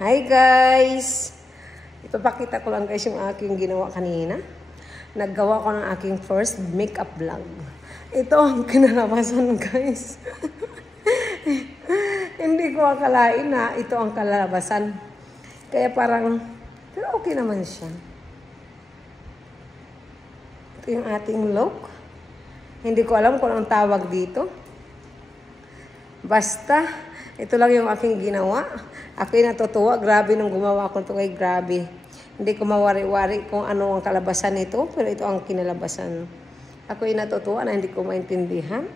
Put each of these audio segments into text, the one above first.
Hi guys! Ipapakita ko lang guys yung aking ginawa kanina. Naggawa ko ng aking first makeup vlog. Ito ang kinalabasan guys. Hindi ko akalain na ito ang kalalabasan. Kaya parang, pero okay naman siya. Ito yung ating look. Hindi ko alam kung anong tawag dito. Basta, ito lang yung aking ginawa. Ako'y natutuwa. Grabe nung gumawa ko ito kay grabe. Hindi ko mawari-wari kung ano ang kalabasan nito. Pero ito ang kinalabasan. Ako'y natutuwa na hindi ko maintindihan.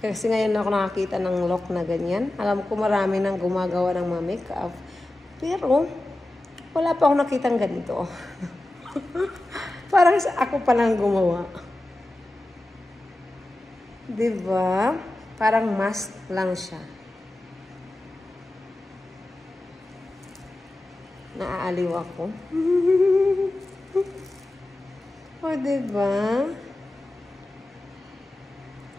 Kasi ngayon ako nakakita ng look na ganyan. Alam ko marami nang gumagawa ng mga makeup. Pero, wala pa akong nakitang ganito. Parang ako pa lang gumawa. Diba? Parang mask lang siya. Naaaliw ako. O, diba?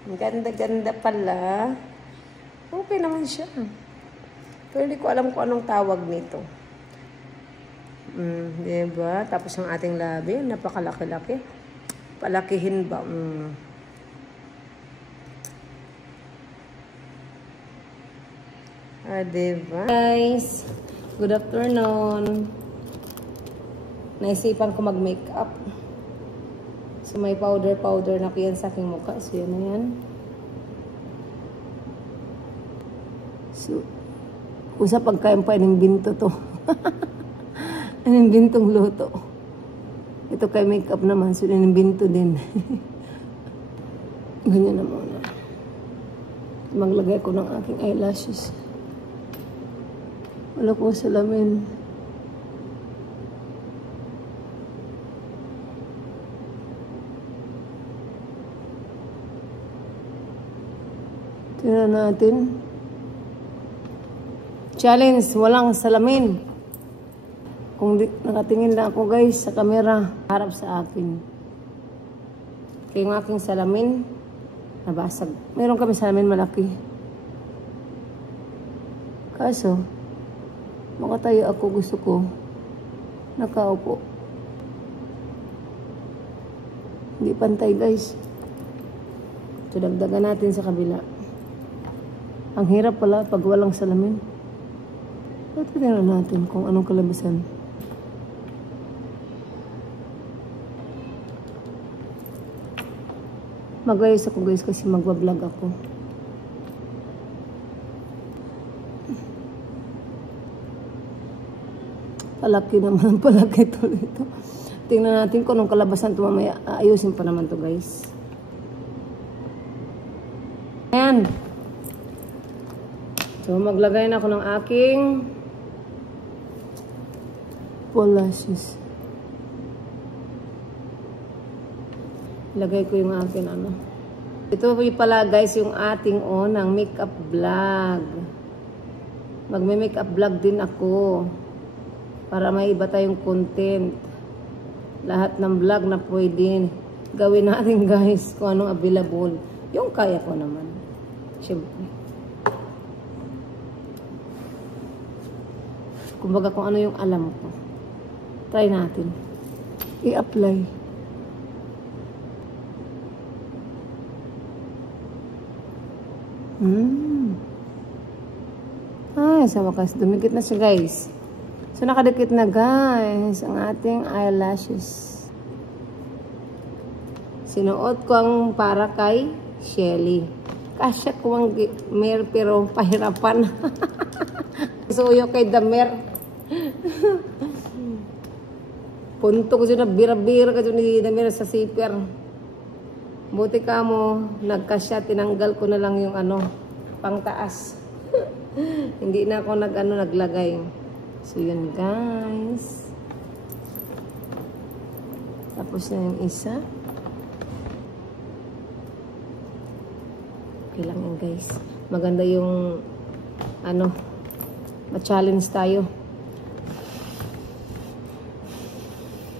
Ang ganda-ganda pala. Okay naman siya. Pero hindi ko alam kung anong tawag nito. Diba? Tapos ang ating labi, napakalaki-laki. Palakihin ba? Diba? Guys, good afternoon. Naisipan ko mag-makeup. So, may powder na yan sa aking mukha. So, yan na yan. So, usap pagkain pa, anong binto to. Anong bintong luto. Ito kay makeup naman. So, anong binto din. Ganyan na muna. Maglagay ko ng aking eyelashes. Wala kong salamin. Tingnan natin. Challenge, walang salamin. Kung nakatingin lang ako guys sa camera, harap sa akin. Kaya yung aking salamin, nabasag. Meron kami salamin malaki. Kaso, makatayo ako, gusto ko. Nakaupo. Hindi pantay guys. So, dagdagan natin sa kabila. Ang hirap pala pag walang salamin. At tingnan natin kung anong kalabasan. Mag-ayos ako guys kasi magbablog ako. Palaki naman, palaki ito dito. Tingnan natin kung anong kalabasan ito mamaya. Ayusin pa naman to guys. Ayan. So, maglagay na ako ng aking lashes. Ilagay ko yung akin ano. Ito pala guys yung ating ng makeup vlog. Magme-makeup vlog din ako. Para may iba tayong content. Lahat ng vlog na pwede gawin natin guys kung anong available. Yung kaya ko naman. Siyempre. Kumbaga kung ano yung alam ko. Try natin. I-apply. Ay, sa wakas. Dumikit na siya guys. So, nakadikit na guys ang ating eyelashes. Sinuot ko ang para kay Shelly. Kasya ko ang mer pero pahirapan. Suyo kay Damer. Punto ko siya na bira-bira ka ni Damer sa zipper. Buti ka mo, nagkasya, tinanggal ko na lang yung pang taas. Hindi na ako naglagay. So, yun guys. Tapos na yung isa. Okay lang yun guys. Maganda yung ma-challenge tayo.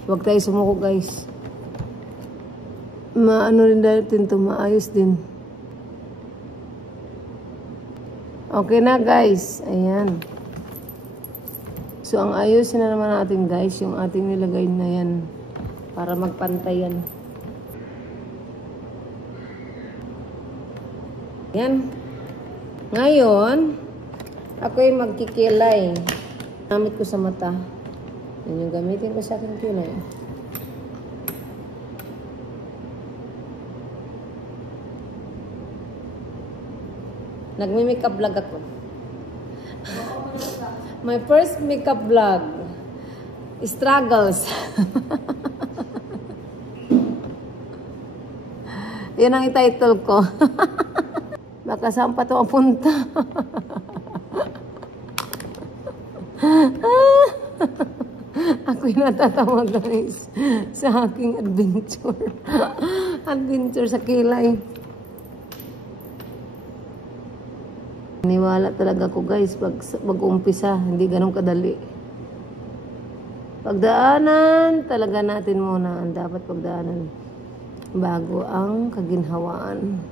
Huwag tayo sumuko guys. Maano rin natin ito, maayos din. Okay na guys. Ayan. So, ang ayusin na naman natin guys, yung ating nilagay na yan. Para magpantayan. Yan. Ngayon, ako'y magkikilay. Gamit ko sa mata. Yan yung gamitin ko sa aking kilay. Nagmi-makeup vlog ako. My first makeup vlog. Struggles. Yan ang ititle ko. Baka saan pa ito ang punta? Ako'y natatawa guys sa aking adventure. Adventure sa kilay. Niwala talaga ko guys pag-umpisa, hindi ganun kadali. Pagdaanan talaga natin muna ang dapat pagdaanan bago ang kaginhawaan.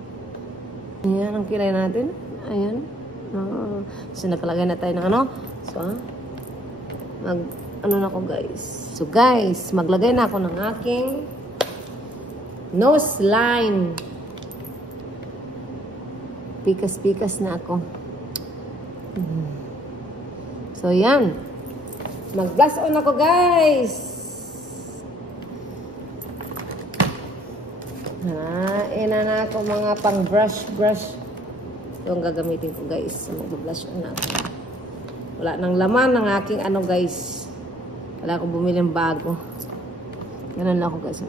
Ayan ang kilay natin. Ayan. So nakalagay na tayo ng ano. So ano na ko guys. So guys, maglagay na ako ng aking nose line. Pikas-pikas na ako. So, yan. Mag-blush on ako, guys. Ina na ako mga pang-brush. Yung gagamitin ko, guys. Mag-blush on na ako. Wala nang laman ng aking ano, guys. Wala akong bumili ng bago. Ganun na ako, guys.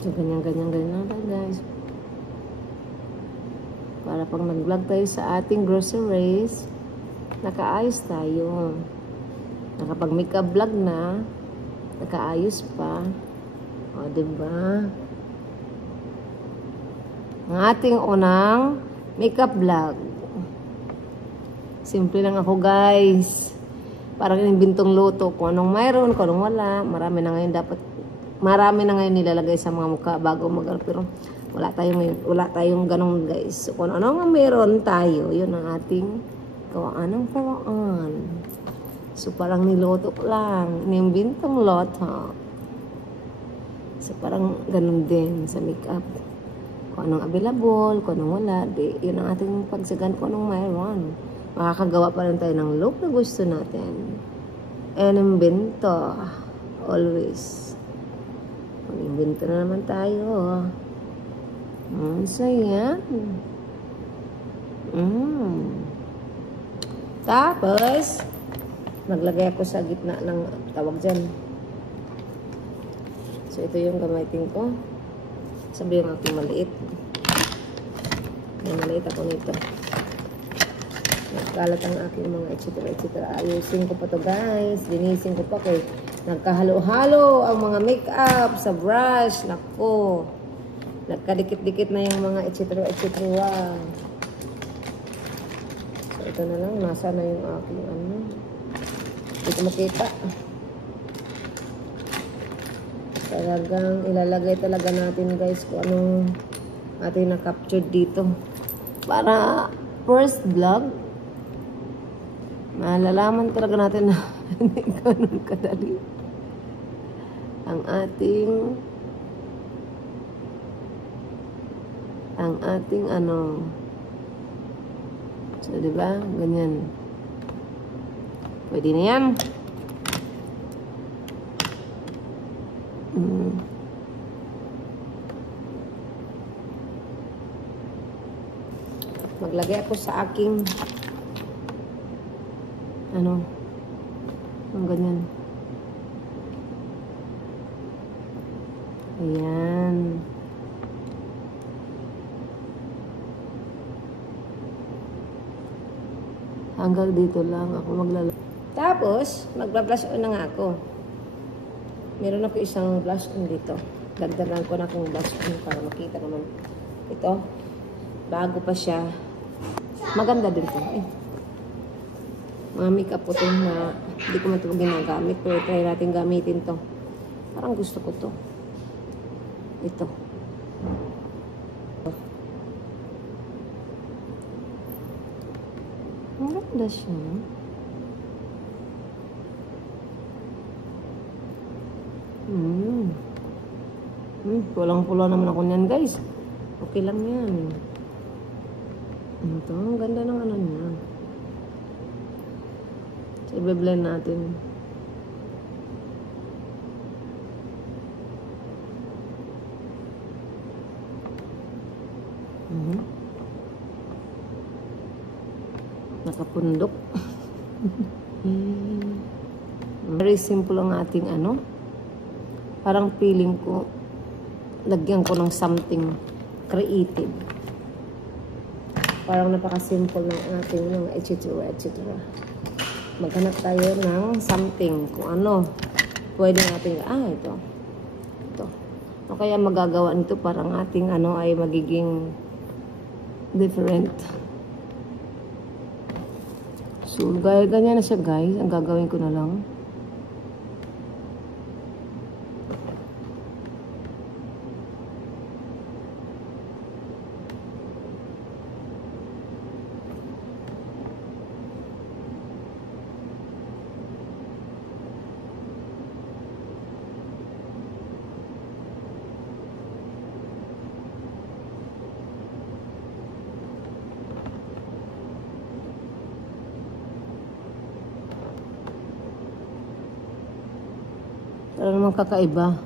So, ganyan lang guys. Para pag nag-vlog tayo sa ating groceries, nakaayos tayo. Nakapag makeup vlog na, nakaayos pa. O, diba? Ang ating unang makeup vlog. Simple lang ako guys. Parang yung bintong luto. Kung anong mayroon, kung anong wala. Marami na ngayon nilalagay sa mga mukha bago pero wala tayong ganun guys. So, kung ano nga meron tayo, yun ang ating gawaan ng paraan. So parang niluto lang. Yung bintong luto. So parang ganun din sa makeup. Kung anong available, kung anong wala, yun ang ating pagsagan kung anong mayroon. Makakagawa pa rin tayo ng look na gusto natin. And imbento. Always. Mag-imbento na naman tayo. So, yan. Tapos, maglagay ako sa gitna ng tawag dyan. So, ito yung gamitin ko. Sabi yung aking maliit. May maliit ako nito. Nagkalat ang aking mga etc. Ayusin ko pa to guys. Linisin ko pa kay nagkahalo-halo ang mga makeup sa brush. Nako. Nagkadikit-dikit na yung mga etc. So ito na lang. Nasa na yung aking ano. Hindi ko makita. Talagang ilalagay talaga natin guys kung anong ating na-capture dito. Para first vlog, malalaman talaga natin na hindi ganun kadali ang ating ano. So, diba? Ganyan. Pwede na yan. Maglagay ako sa aking ano, ang ganyan. Ayan. Hanggang dito lang ako maglalagay. Tapos, magba-blush on na nga ako. Meron ako isang blush on dito. Dagdagan ko na akong blush on para makita naman. Ito, bago pa siya. Maganda din to. Mga makeup ko to na hindi ko man ito ginagamit. Pero try natin gamitin to. Parang gusto ko to. Ito. Ang ganda siya. Pulang-pula naman ako niyan, guys. Okay lang yan. Ito, ang ganda ng ano niya. So, i-blend natin. Nakapundok. Very simple ang ating ano. Parang feeling ko, lagyan ko ng something creative. Parang napaka-simple ng ating mga etc. Maghanap tayo ng something. Kung ano, pwede natin, ito. O kaya magagawa nito parang ating ano ay magiging different. So, ganyan na siya, guys. Ang gagawin ko na lang. Para naman kakaiba.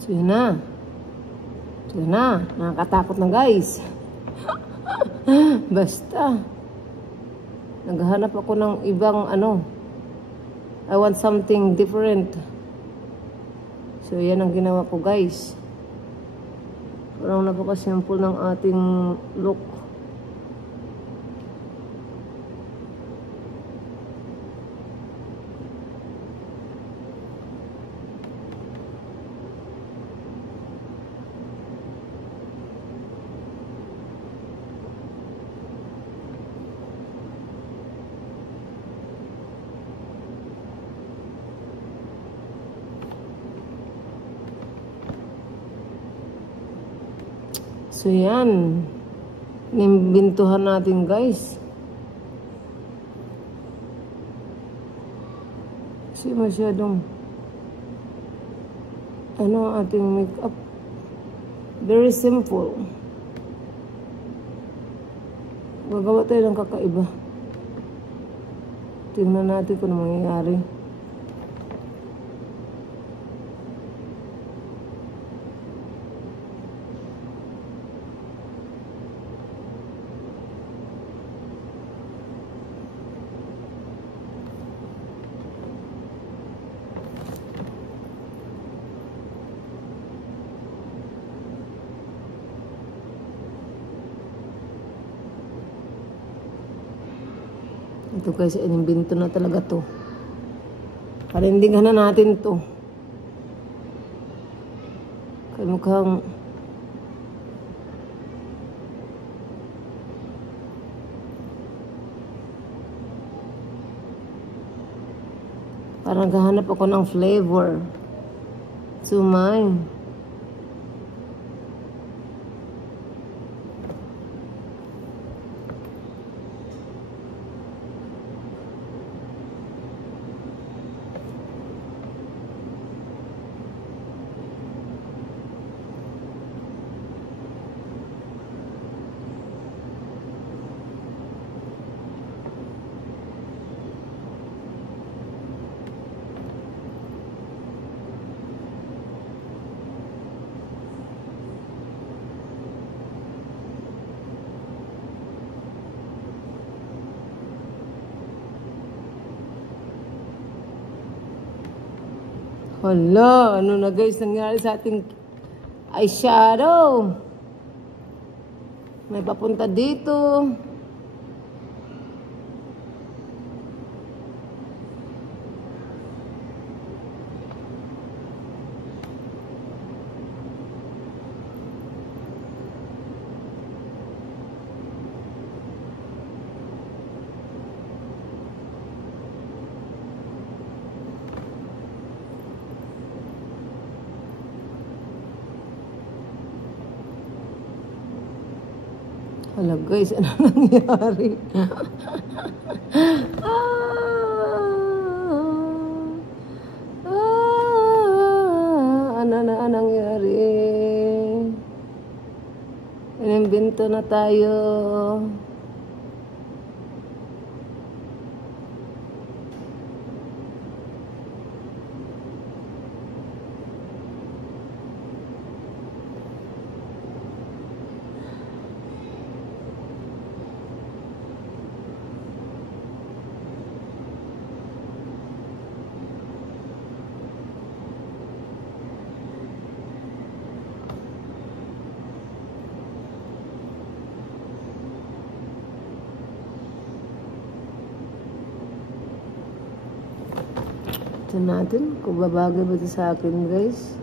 So, yun na. Nakakatakot na, guys. Basta. Naghahanap ako ng ibang ano. I want something different. So, yan ang ginawa ko, guys. Parang napaka-simple ng ating look. So, yan. Nimbintuhan natin, guys. Kasi masyadong ano ating makeup. Very simple. Gagawa tayo ng kakaiba. Tingnan natin kung ano mangyayari. Ito guys, inimbento na talaga to. Parindigan na natin to. Kaya mukhang parang naghahanap ako ng flavor. So mine. Hala, ano na guys nangyari sa ating eyeshadow? May papunta dito. Hala guys, ano nangyari? ah, ano na nangyari? Inimbento na tayo. Ito natin kung babagay ba ito sa akin guys.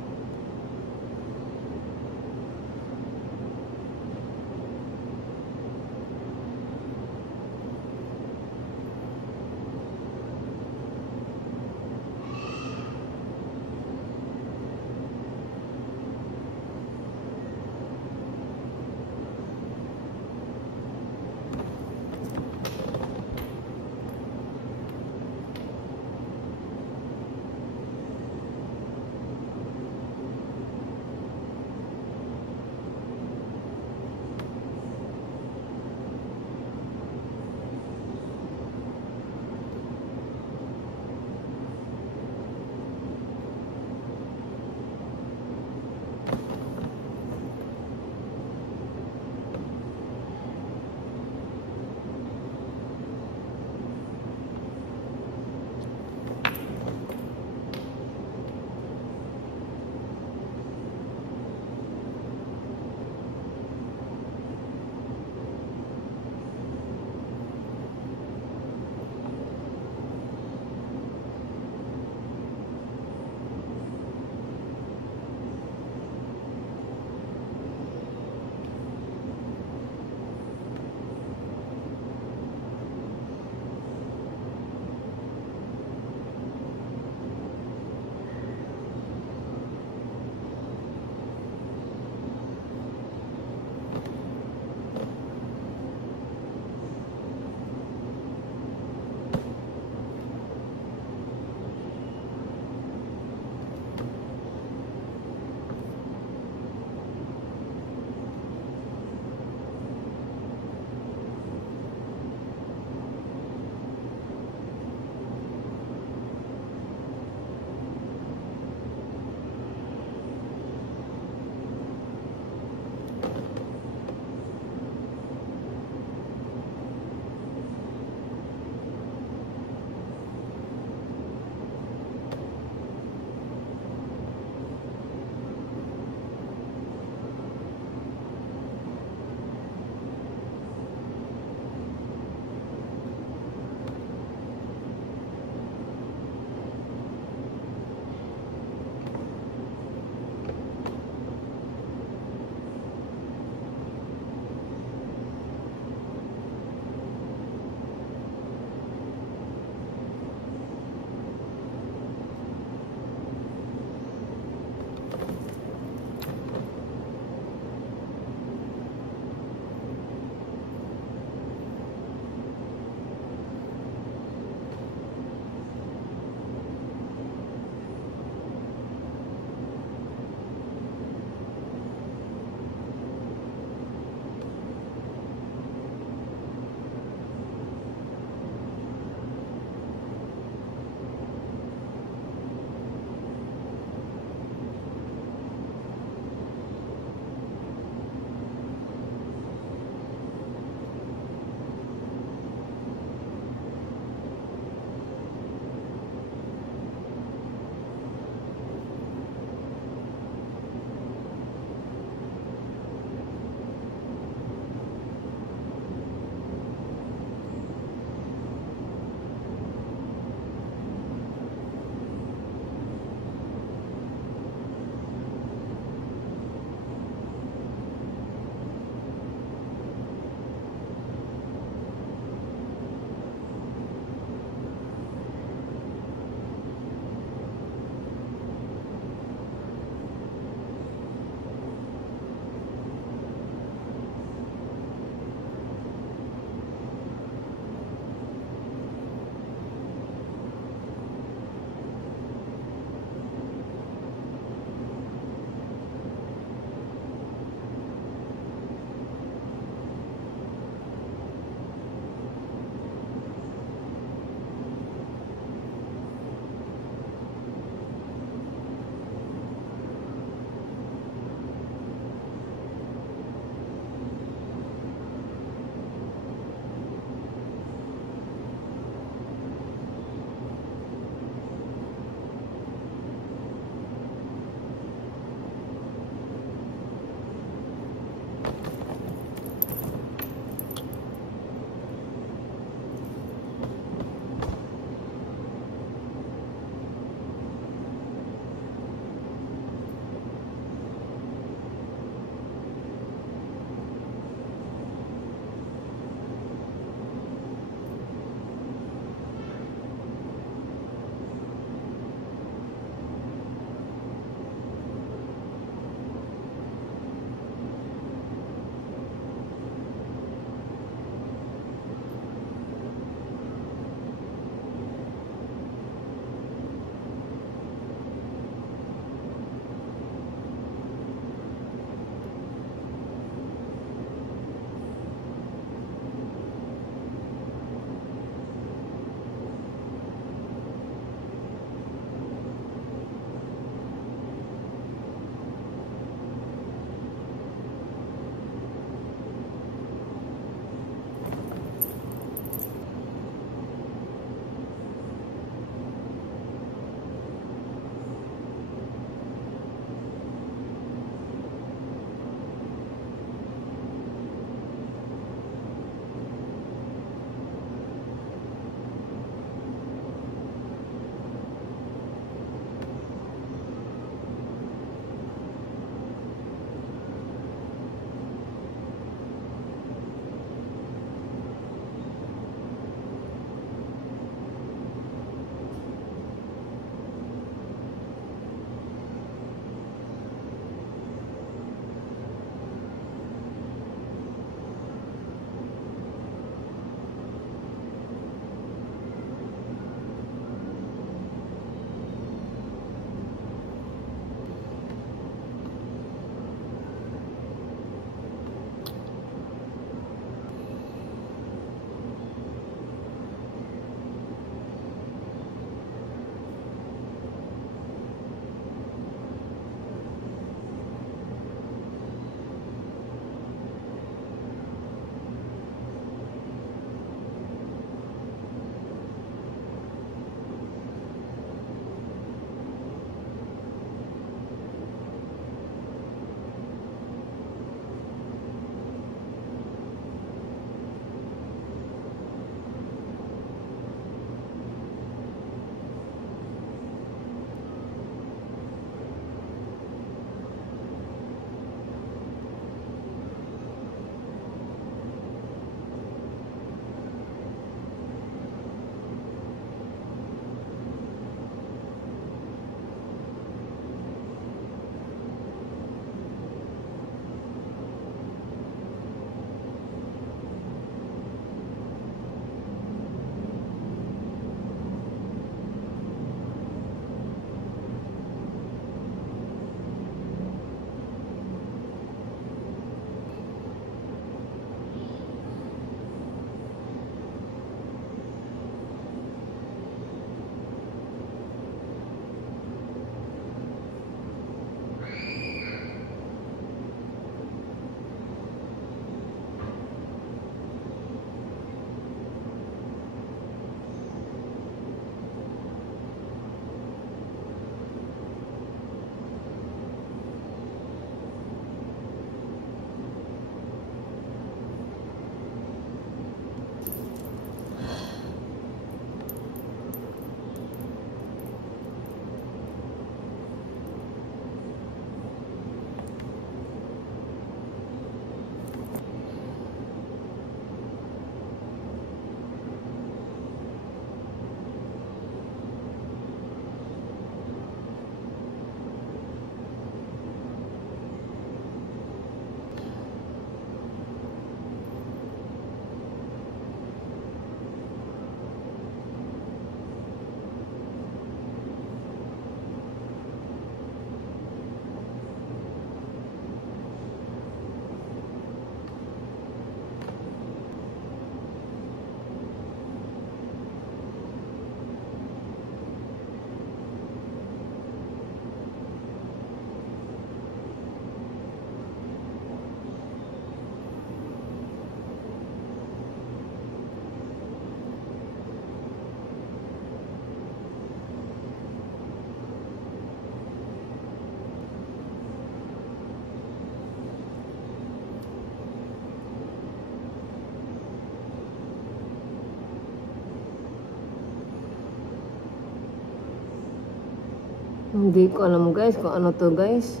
Hindi ko alam guys kung ano to guys.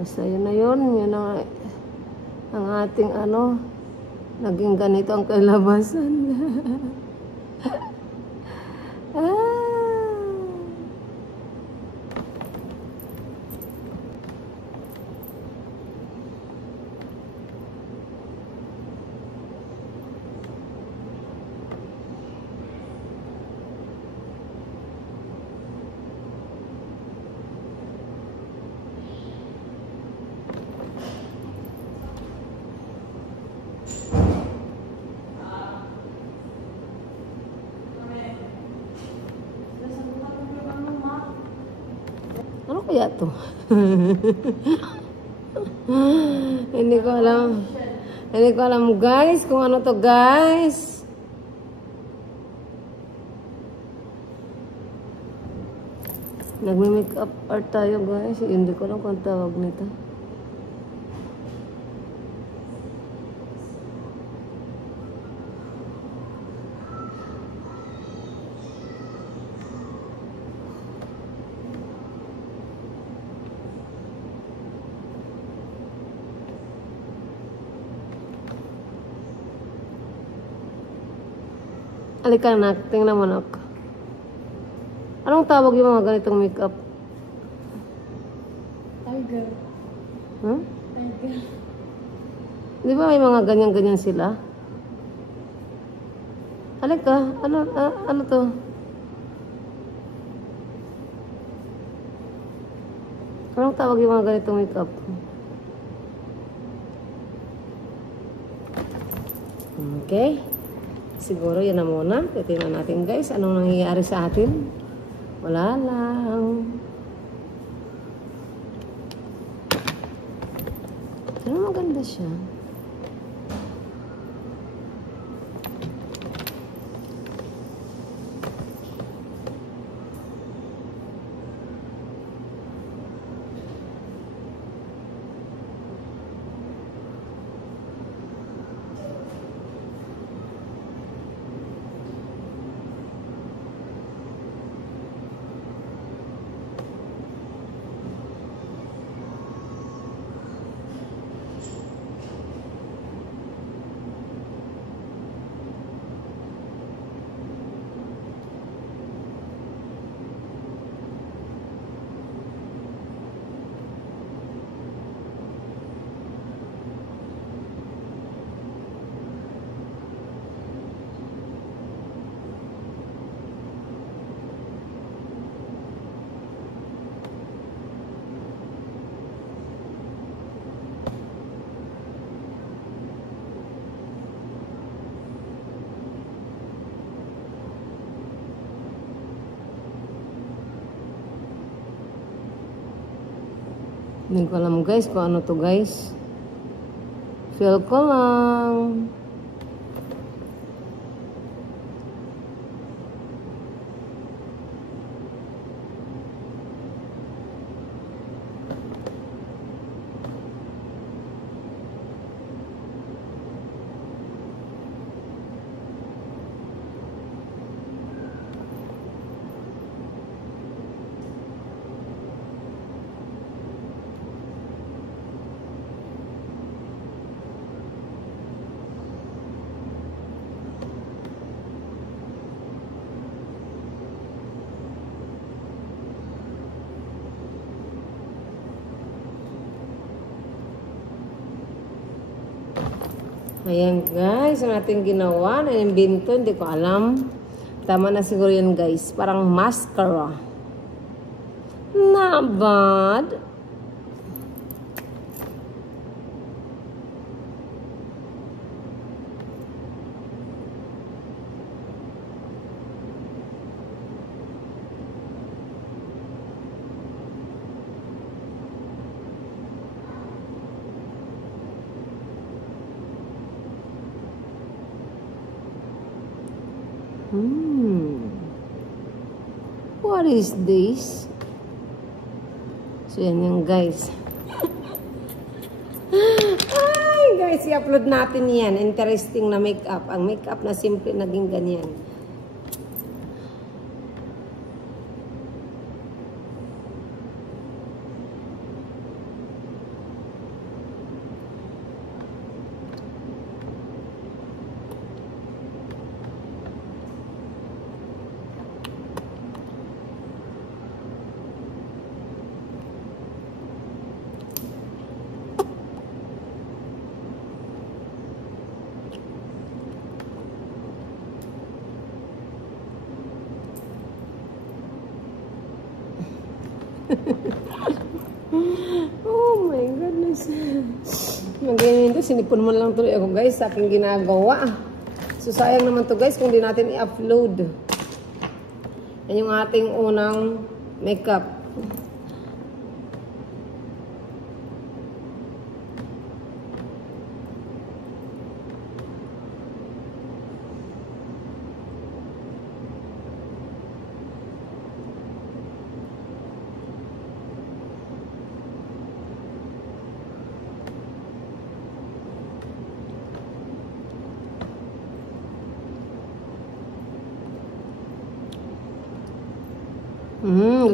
Basta yun na yun. Yun ang ating ano. Naging ganito ang kalabasan. Ah. Ano kaya to? Hindi ko alam. Hindi ko alam guys kung ano to guys. Nagme-makeup art tayo guys. Hindi ko alam kung tawag nito. Halika na, tingnan mo na. Anong tawag yung mga ganitong makeup? Tiger. Huh? Tiger. Di ba may mga ganyan-ganyan sila? Halika, ano to? Anong tawag yung mga ganitong makeup? Okay. Siguro yan na muna. Titingnan natin guys. Anong nangyayari sa atin? Wala lang. Pero maganda siya. Hindi ko alam guys kung ano to guys. Feel ko lang. Ayan guys, ang ating ginawa na imbento, hindi ko alam. Tama na siguro yan guys, parang mascara. Not bad. What is this? So yan yung guys. Ay guys, i-upload natin yan. Interesting na makeup. Ang makeup na simple naging ganyan. Oh my goodness. Ganyan ito, sinipon mo lang tuloy ako guys sa aking ginagawa. So sayang naman to guys kung di natin i-upload. Yan yung ating unang makeup.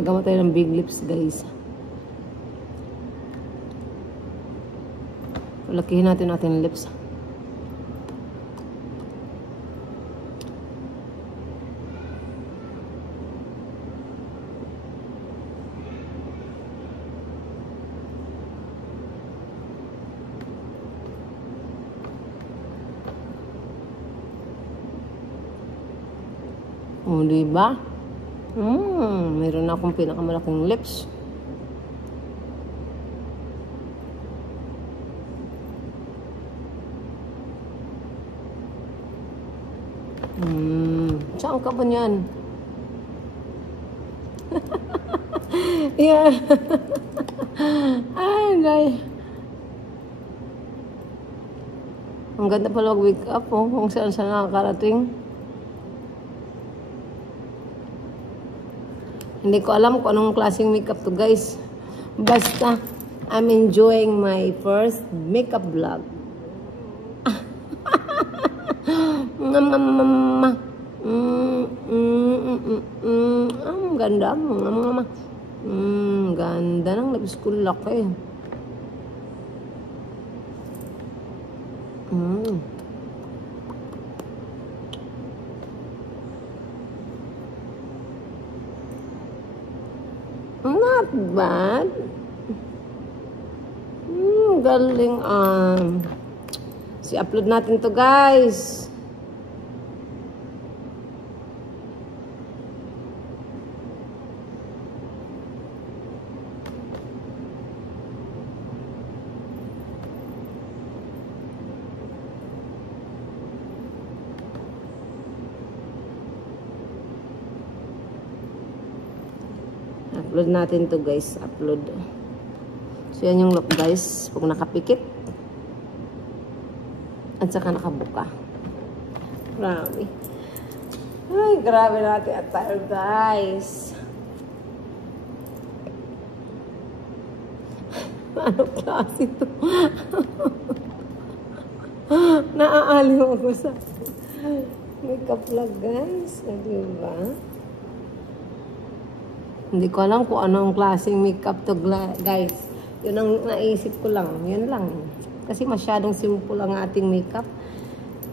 Gagawa tayo ng big lips, guys. Lakihin natin yung lips. O, diba? Meron akong pinakamalaking lips. Saan ka ba niyan? Yeah. Ay, guys. Ang ganda pala mag-wake up, oh, kung saan nakakarating. Hindi ko alam kung anong klaseng makeup to guys. Basta, I'm enjoying my first makeup vlog. Ang ganda. Ganda ng lips ko, laki. Not bad. Galing. Si-upload natin to guys. Upload natin to guys. Upload. So yan yung look guys. Pag nakapikit. At saka nakabuka. Grabe. Ay, grabe natin at tayo guys. Ano klase ito? Naaaliw ako sa makeup vlog guys. Diba? Hindi ko alam kung anong klaseng makeup to guys. Yun ang naisip ko lang. Yun lang. Kasi masyadong simple ang ating makeup.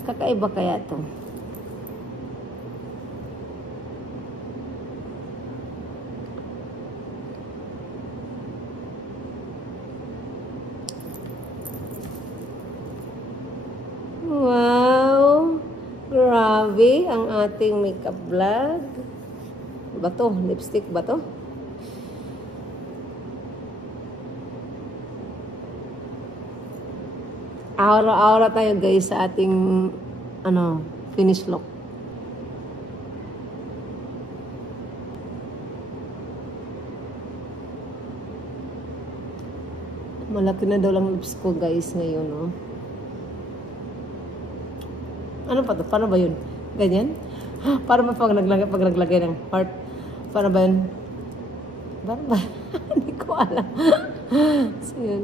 Kakaiba kaya to? Wow! Grabe ang ating makeup vlog. Ba to? Lipstick ba to? Aura-aura tayo guys sa ating finish look. Malaki na daw lang lips ko guys ngayon, no? Ano pa to? Paano ba yun? Ganyan? Para pag naglagay ng heart. Paano ba yun? Paano ba? Hindi ko alam. So, yun.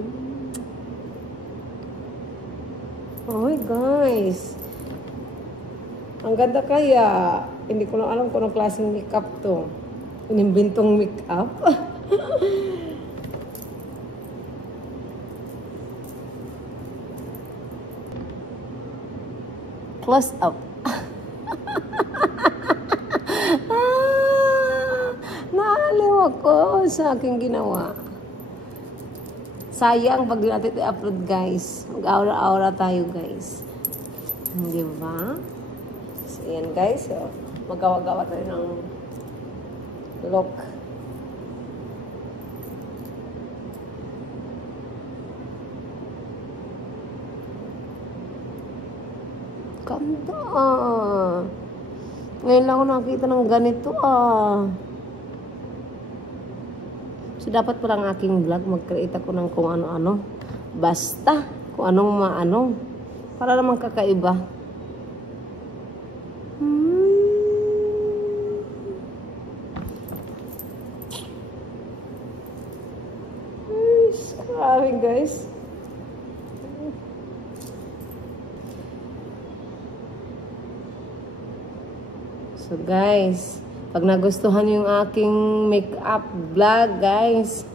Oh my guys. Ang ganda kaya. Hindi ko lang alam kung anong klaseng makeup to. Inimbentong makeup. Close up. Naaliw ako sa aking ginawa. Sayang pag natin i-upload guys. Mag-aura-aura tayo guys. Di ba? So yan guys. So, magawa-gawa tayo ng look. Ganda. Ngayon lang ako nakita ng ganito So, dapat palang aking vlog, mag-create ako ng kung ano-ano. Basta, kung anong maano. Para naman kakaiba. Grabe guys. So guys, pag nagustuhan yung aking makeup vlog guys,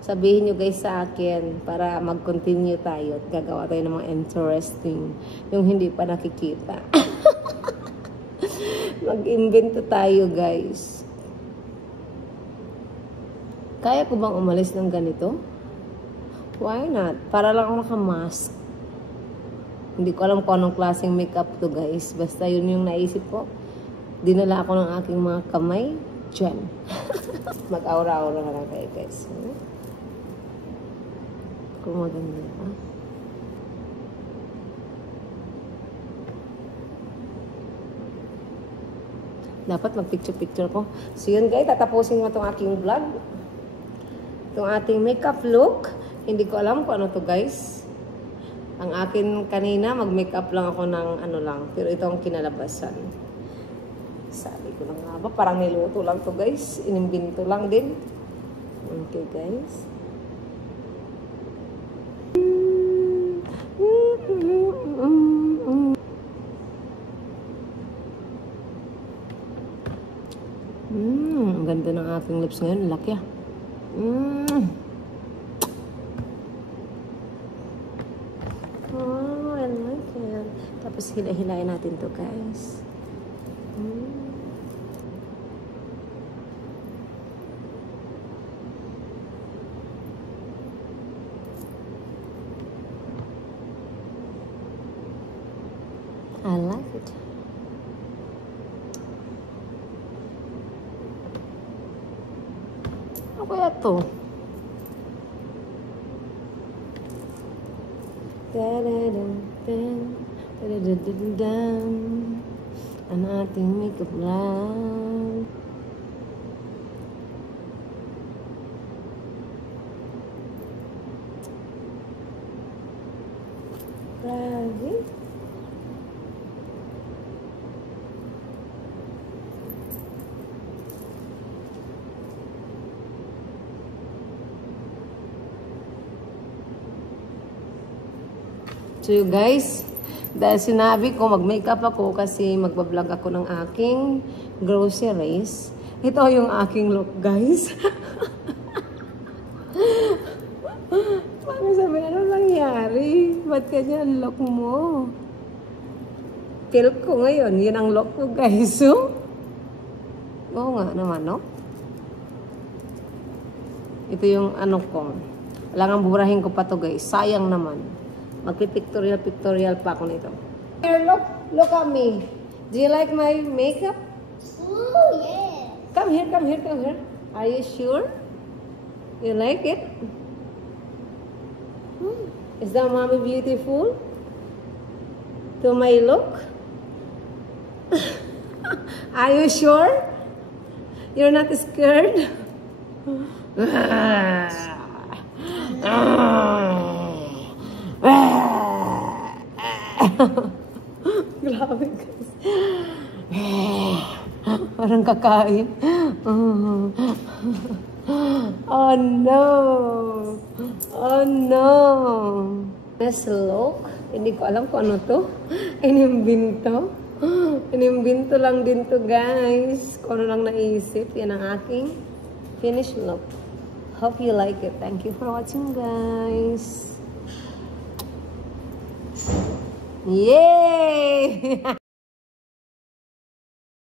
sabihin nyo guys sa akin para mag-continue tayo at gagawa tayo ng mga interesting yung hindi pa nakikita. Mag-invento tayo guys. Kaya ko bang umalis ng ganito? Why not? Para lang ako naka-mask. Hindi ko alam kung anong klaseng makeup to guys. Basta yun yung naisip ko. Dinala ako ng aking mga kamay. Diyan. Mag-aura-aura na lang kayo guys. Kung maganda pa. Dapat mag-picture-picture ko. So yun guys, tatapusin mo itong aking vlog. Itong ating makeup look. Hindi ko alam kung ano to guys. Ang akin kanina, mag-makeup lang ako ng ano lang. Pero ito ang kinalabasan. Sabi ko na nga ba, parang niluto lang to guys. Inimbinto lang din. Okay guys. Ang ganda ng aking lips ngayon. Laki Oh, I like it. Tapos hila-hilayin natin to guys. I like it. Ano kaya to? Ang ating makeup lang. Grabe. So you guys, dahil sinabi ko mag-makeup ako kasi magbablog ako ng aking groceries. Ito yung aking look guys. Paano sabi, ano nangyari? Ba't ganyan look mo? Feel ko ngayon, yun ang look ko guys. So, oo nga naman, no? Ito yung ano ko. Kailangan burahin ko pa to guys. Sayang naman. Magpipictorial pa ako nito. Here, look at me. Do you like my makeup? Oh, yeah. Come here. Are you sure? You like it? Is that mommy beautiful? To my look? Are you sure? You're not scared? Grabe guys. Parang kakain. Oh no. Oh no. This look, hindi ko alam kung ano to. Inimbinto. Inimbinto lang din to guys. Kung ano lang naisip. Yan ang aking finished look. Hope you like it. Thank you for watching guys. Yay!